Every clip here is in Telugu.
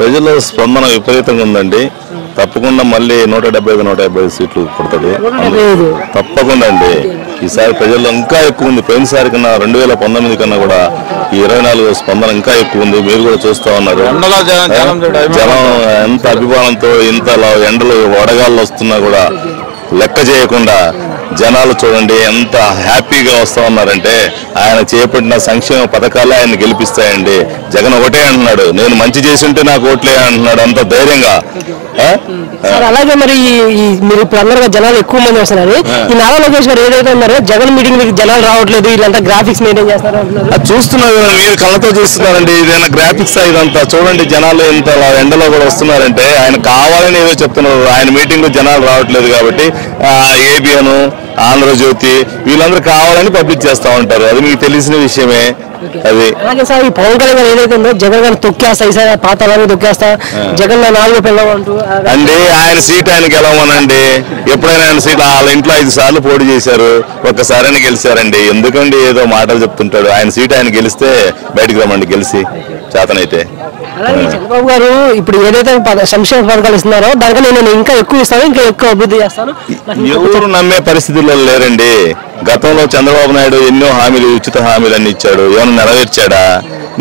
ప్రజల స్పందన విపరీతంగా ఉందండి. తప్పకుండా మళ్ళీ 170 సీట్లు కొడుతుంది తప్పకుండా అండి. ఈసారి ప్రజల్లో ఇంకా ఎక్కువ ఉంది. పోయినసారి కన్నా 2019 కన్నా కూడా ఈ 24 స్పందన ఇంకా ఎక్కువ ఉంది. మీరు కూడా చూస్తా ఉన్నారు. జనం ఎంత అభిమానంతో ఇంత ఎండలు వడగాళ్ళు వస్తున్నా కూడా లెక్క చేయకుండా జనాలు చూడండి ఎంత హ్యాపీగా వస్తా ఉన్నారంటే ఆయన చేపట్టిన సంక్షేమ పథకాలే ఆయన గెలిపిస్తాయండి. జగన్ ఒకటే అంటున్నాడు, నేను మంచి చేసి ఉంటే నాకు ఓట్లే అంటున్నాడు అంత ధైర్యంగా. అలాగే మరి మీరు ఇప్పుడు అందరూ జనాలు ఎక్కువ మంది వస్తున్నారు. ఈ నారా లోకేష్ గారు ఏదైతే ఉన్నారో జగన్ మీటింగ్ మీకు జనాలు రావట్లేదు, వీళ్ళంతా గ్రాఫిక్స్ మెయింటైన్ చేస్తారు అంటున్నారు. చూస్తున్నారు, మీరు కళ్ళతో చూస్తున్నారండి. ఇదైనా గ్రాఫిక్స్ ఇదంతా చూడండి. జనాలు ఇంత ఎండలో కూడా వస్తున్నారంటే ఆయన కావాలని ఏదో చెప్తున్నారు. ఆయన మీటింగ్ లో జనాలు రావట్లేదు కాబట్టి ఏబిఎన్, ఆంధ్రజ్యోతి వీళ్ళందరూ కావాలని పబ్లిక్ చేస్తా ఉంటారు. అది మీకు తెలిసిన విషయమే. అది అలాగే సార్ ఈ పవన్ కళ్యాణ్ గారు ఏదైతే ఉందో జగన్ గారిని తొక్కేస్తా, ఈసారి పాతాలని తొక్కేస్తా, జగన్ 4 పిల్లవంటూ అండి. ఆయన సీట్ ఆయన గెలవమనండి. ఎప్పుడైనా ఆయన సీట్ వాళ్ళ ఇంట్లో 5 సార్లు పోటీ చేశారు, ఒక్కసారైనా గెలిచారండి. ఎందుకండి ఏదో మాటలు చెప్తుంటాడు. ఆయన సీట్ ఆయన గెలిస్తే బయటకు రమ్మండి, గెలిచి చేతనైతే. అలాగే చంద్రబాబు గారు ఇప్పుడు ఏదైతే సంక్షేమ పథకాలు ఇస్తున్నారో దానికన్నా నేను ఇంకా ఎక్కువ ఇస్తాను, ఇంకా ఎక్కువ అభివృద్ధి చేస్తాను. ఎవరు నమ్మే పరిస్థితుల్లో లేరండి. గతంలో చంద్రబాబు నాయుడు ఎన్నో హామీలు, ఉచిత హామీలు అన్ని ఇచ్చాడు. ఏమైనా నెరవేర్చాడా?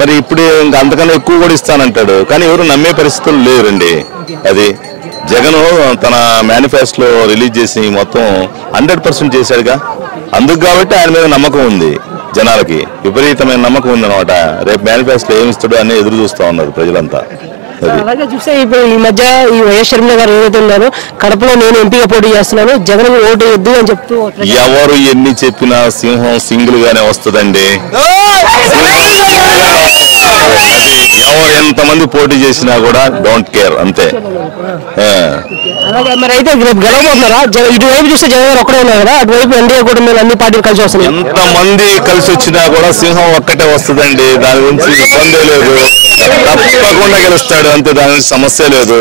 మరి ఇప్పుడు ఇంకా అంతకన్నా ఎక్కువ కూడా ఇస్తానంటాడు. కానీ ఎవరు నమ్మే పరిస్థితులు లేరండి. అది జగన్ తన మేనిఫెస్టోలో రిలీజ్ చేసి మొత్తం 100% చేశాడుగా. అందుకు కాబట్టి ఆయన మీద నమ్మకం ఉంది. జనాలకి విపరీతమైన నమ్మకం ఉందన్నమాట. రేపు మేనిఫెస్టో ఏమి ఇస్తాడో అని ఎదురు చూస్తా ఉన్నారు ప్రజలంతా. అలాగే చూస్తే ఇప్పుడు ఈ మధ్య ఈ వైఎస్ షర్మిల గారు ఏదైతే ఉన్నారో కడపలో నేను ఎంపీగా పోటీ చేస్తున్నాను, జగన్ ఓటు వద్దు అని చెప్తూ ఎవరు ఎన్ని చెప్పినా సింహం సింగిల్ గానే వస్తుందండి. ఎవరు ఎంతమంది పోటీ చేసినా కూడా డోంట్ కేర్, అంతే. అలాగే మరి అయితే గెలవబోతున్నారా? ఇటువైపు చూస్తే జగన్ గారు ఒక్కడే ఉన్నారు కదా, అటువైపు ఎన్డీఏ కూడా అన్ని పార్టీలు కలిసి వస్తున్నాయి. ఎంతమంది కలిసి వచ్చినా కూడా సింహం ఒక్కటే వస్తుందండి. దాని గురించి ఇబ్బందే లేదు. తప్పకుండా గెలుస్తాడు, అంతే. దాని గురించి సమస్య లేదు.